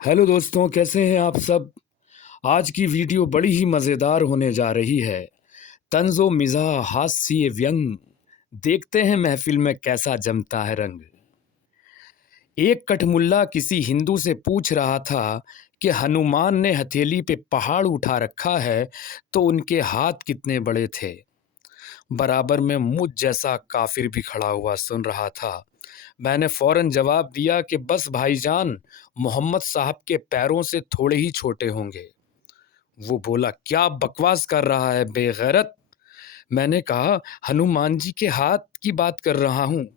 Hello दोस्तों, कैसे हैं आप सब। आज की वीडियो बड़ी ही मज़ेदार होने जा रही है। तंज़ो मिज़ाह हास्य व्यंग, देखते हैं महफिल में कैसा जमता है रंग। एक कठमुल्ला किसी हिंदू से पूछ रहा था कि हनुमान ने हथेली पे पहाड़ उठा रखा है तो उनके हाथ कितने बड़े थे। बराबर में मुझ जैसा काफिर भी खड़ा हुआ सुन रहा था। मैंने फौरन जवाब दिया कि बस भाईजान, मोहम्मद साहब के पैरों से थोड़े ही छोटे होंगे। वो बोला, क्या बकवास कर रहा है बेगैरत। मैंने कहा, हनुमान जी के हाथ की बात कर रहा हूँ।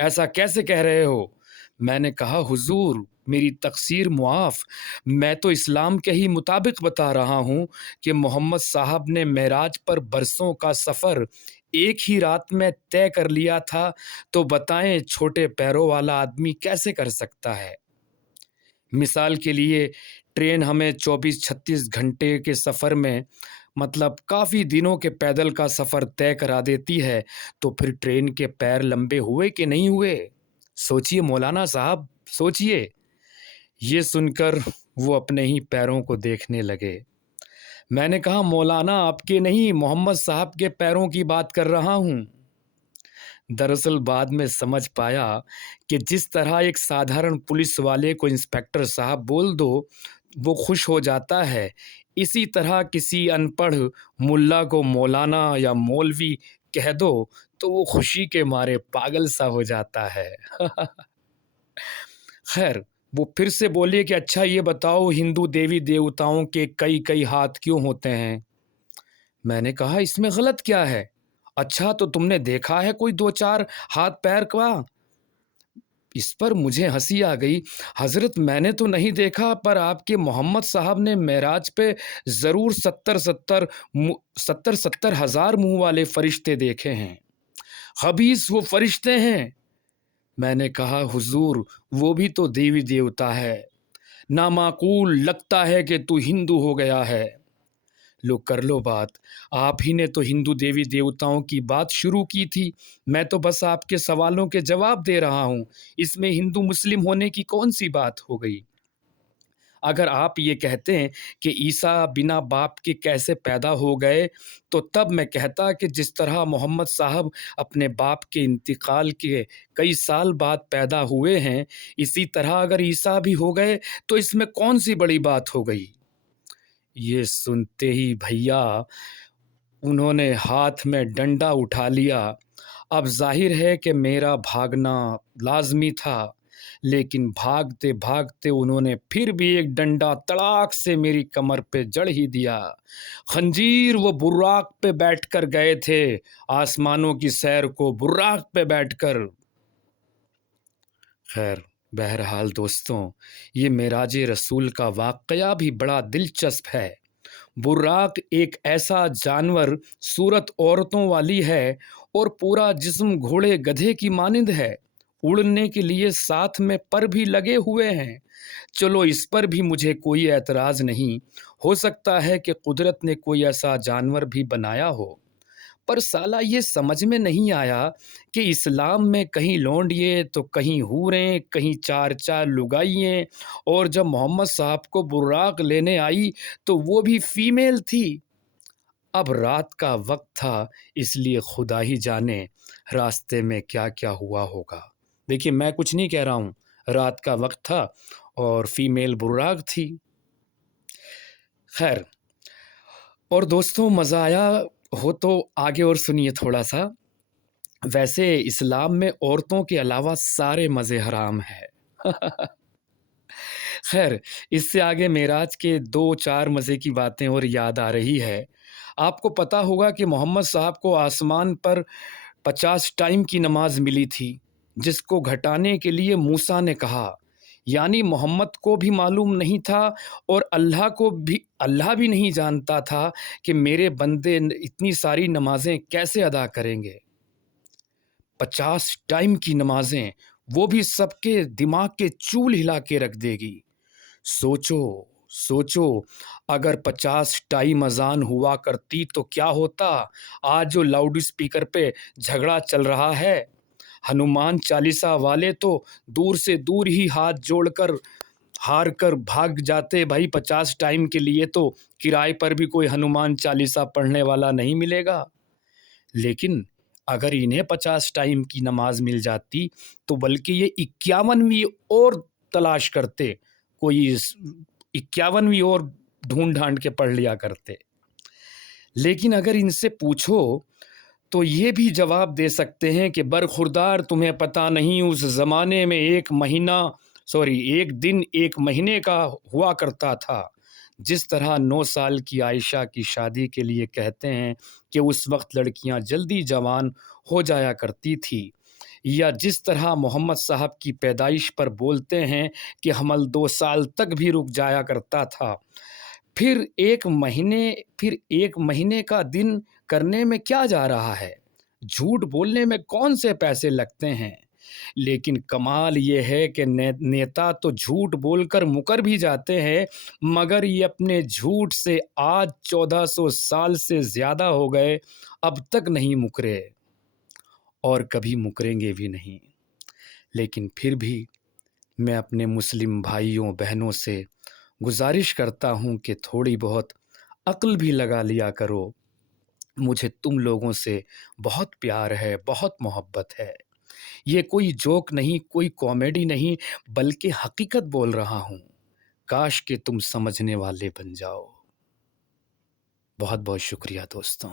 ऐसा कैसे कह रहे हो। मैंने कहा, हुजूर मेरी तकसीर मुआफ़, मैं तो इस्लाम के ही मुताबिक बता रहा हूँ कि मोहम्मद साहब ने मेराज पर बरसों का सफ़र एक ही रात में तय कर लिया था, तो बताएं छोटे पैरों वाला आदमी कैसे कर सकता है। मिसाल के लिए ट्रेन हमें 24-36 घंटे के सफ़र में, मतलब काफ़ी दिनों के पैदल का सफ़र तय करा देती है, तो फिर ट्रेन के पैर लंबे हुए कि नहीं हुए। सोचिए मौलाना साहब, सोचिए। ये सुनकर वो अपने ही पैरों को देखने लगे। मैंने कहा, मौलाना आपके नहीं, मोहम्मद साहब के पैरों की बात कर रहा हूँ। दरअसल बाद में समझ पाया कि जिस तरह एक साधारण पुलिस वाले को इंस्पेक्टर साहब बोल दो वो खुश हो जाता है, इसी तरह किसी अनपढ़ मुल्ला को मौलाना या मौलवी कह दो तो वो खुशी के मारे पागल सा हो जाता है। खैर, वो फिर से बोले कि अच्छा ये बताओ, हिंदू देवी देवताओं के कई कई हाथ क्यों होते हैं। मैंने कहा, इसमें गलत क्या है। अच्छा तो तुमने देखा है कोई दो चार हाथ पैर का। इस पर मुझे हंसी आ गई। हजरत, मैंने तो नहीं देखा, पर आपके मोहम्मद साहब ने मेराज पे ज़रूर 70 हज़ार मुंह वाले फरिश्ते देखे हैं। खबीस वो फरिश्ते हैं। मैंने कहा, हुजूर वो भी तो देवी देवता है। नामाकूल लगता है कि तू हिंदू हो गया है। लो कर लो बात। आप ही ने तो हिंदू देवी देवताओं की बात शुरू की थी। मैं तो बस आपके सवालों के जवाब दे रहा हूँ। इसमें हिंदू मुस्लिम होने की कौन सी बात हो गई। अगर आप ये कहते हैं कि ईसा बिना बाप के कैसे पैदा हो गए, तो तब मैं कहता कि जिस तरह मोहम्मद साहब अपने बाप के इंतकाल के कई साल बाद पैदा हुए हैं, इसी तरह अगर ईसा भी हो गए तो इसमें कौन सी बड़ी बात हो गई। ये सुनते ही भैया उन्होंने हाथ में डंडा उठा लिया। अब जाहिर है कि मेरा भागना लाजमी था, लेकिन भागते भागते उन्होंने फिर भी एक डंडा तड़ाक से मेरी कमर पे जड़ ही दिया। खंजीर वो बुर्राक पे बैठकर गए थे, आसमानों की सैर को बुर्राक पे बैठकर। खैर, बहरहाल दोस्तों, ये मेराज रसूल का वाक़या भी बड़ा दिलचस्प है। बुर्राक एक ऐसा जानवर सूरत औरतों वाली है और पूरा जिस्म घोड़े गधे की मानिंद है। उड़ने के लिए साथ में पर भी लगे हुए हैं। चलो इस पर भी मुझे कोई एतराज़ नहीं। हो सकता है कि कुदरत ने कोई ऐसा जानवर भी बनाया हो। पर साला ये समझ में नहीं आया कि इस्लाम में कहीं लौंडिये तो कहीं हूरें, कहीं चार चार लुगाइयाँ, और जब मोहम्मद साहब को बुर्राक लेने आई तो वो भी फीमेल थी। अब रात का वक्त था, इसलिए खुदा ही जाने रास्ते में क्या क्या हुआ होगा। देखिए, मैं कुछ नहीं कह रहा हूँ, रात का वक्त था और फीमेल बुर्राक थी। खैर, और दोस्तों मज़ा आया हो तो आगे और सुनिए थोड़ा सा। वैसे इस्लाम में औरतों के अलावा सारे मज़े हराम है। खैर, इससे आगे मेराज के 2-4 मज़े की बातें और याद आ रही है। आपको पता होगा कि मोहम्मद साहब को आसमान पर 50 टाइम की नमाज़ मिली थी, जिसको घटाने के लिए मूसा ने कहा। यानी मोहम्मद को भी मालूम नहीं था और अल्लाह भी नहीं जानता था कि मेरे बंदे इतनी सारी नमाज़ें कैसे अदा करेंगे। 50 टाइम की नमाजें, वो भी सबके दिमाग के चूल हिला के रख देगी। सोचो सोचो, अगर 50 टाइम अजान हुआ करती तो क्या होता। आज जो लाउड स्पीकर पे झगड़ा चल रहा है, हनुमान चालीसा वाले तो दूर से दूर ही हाथ जोड़कर ہار کر بھاگ جاتے بھائی 50 ٹائم کے لیے تو کرائے پر بھی کوئی ہنومان چالیسا پڑھنے والا نہیں ملے گا. لیکن اگر انہیں 50 ٹائم کی نماز مل جاتی تو بلکہ یہ 51ویں اور تلاش کرتے, کوئی 51ویں اور ڈھونڈ ڈھانڈ کے پڑھ لیا کرتے. لیکن اگر ان سے پوچھو تو یہ بھی جواب دے سکتے ہیں کہ برخوردار تمہیں پتہ نہیں اس زمانے میں ایک دن ایک مہینے کا ہوا کرتا تھا. جس طرح 9 سال کی عائشہ کی شادی کے لیے کہتے ہیں کہ اس وقت لڑکیاں جلدی جوان ہو جایا کرتی تھی, یا جس طرح محمد صاحب کی پیدائش پر بولتے ہیں کہ حمل 2 سال تک بھی رک جایا کرتا تھا. پھر ایک مہینے کا دن کرنے میں کیا جا رہا ہے؟ جھوٹ بولنے میں کون سے پیسے لگتے ہیں؟ لیکن کمال یہ ہے کہ نیتا تو جھوٹ بول کر مکر بھی جاتے ہیں, مگر یہ اپنے جھوٹ سے آج 1400 سال سے زیادہ ہو گئے اب تک نہیں مکرے, اور کبھی مکریں گے بھی نہیں. لیکن پھر بھی میں اپنے مسلم بھائیوں بہنوں سے گزارش کرتا ہوں کہ تھوڑی بہت عقل بھی لگا لیا کرو. مجھے تم لوگوں سے بہت پیار ہے, بہت محبت ہے. یہ کوئی جوک نہیں, کوئی کامیڈی نہیں, بلکہ حقیقت بول رہا ہوں. کاش کہ تم سمجھنے والے بن جاؤ. بہت بہت شکریہ دوستوں.